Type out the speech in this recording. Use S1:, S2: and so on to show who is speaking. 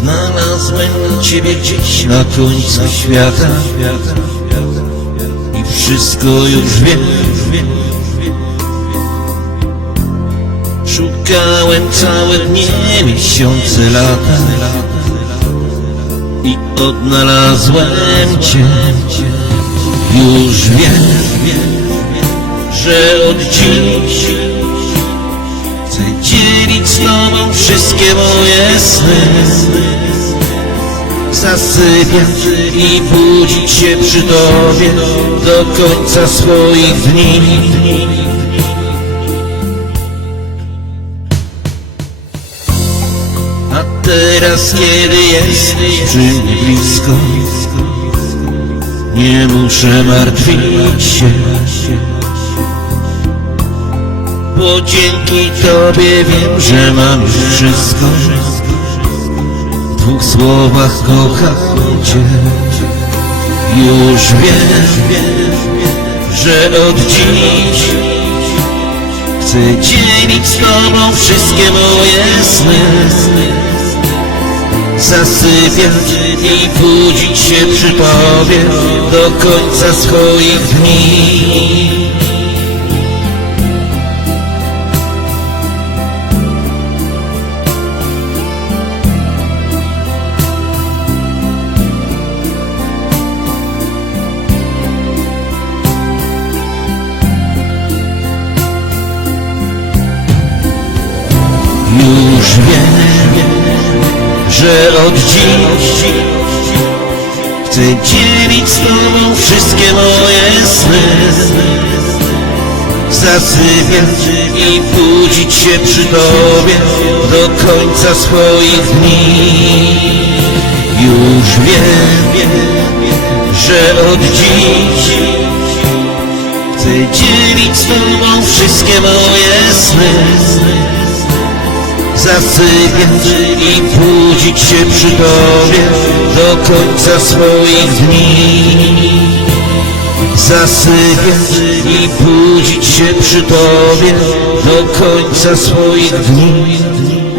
S1: znalazłem Ciebie gdzieś na końcu świata. I wszystko już wiem. Szukałem całe dnie, miesiące, lata. I odnalazłem Cię. Już wiem, że od dziś wszystkie moje sny. Zasypiać i budzić się przy Tobie Do końca swoich dni. A teraz kiedy jesteś przy mnie blisko Nie muszę martwić się Bo dzięki Tobie wiem, że mam już wszystko. W dwóch słowach kocham Cię. Już wiem, że od dziś Chcę dzielić z Tobą wszystkie moje sny. Zasypiać i budzić się przy Tobie Do końca swoich dni że od dziś Chcę dzielić z Tobą wszystkie moje sny. Zasypiać i budzić się przy Tobie Do końca swoich dni. Już wiem, że od dziś Chcę dzielić z Tobą wszystkie moje sny Zasypiać i budzić się przy Tobie Do końca swoich dni. Zasypiać i budzić się przy Tobie Do końca swoich dni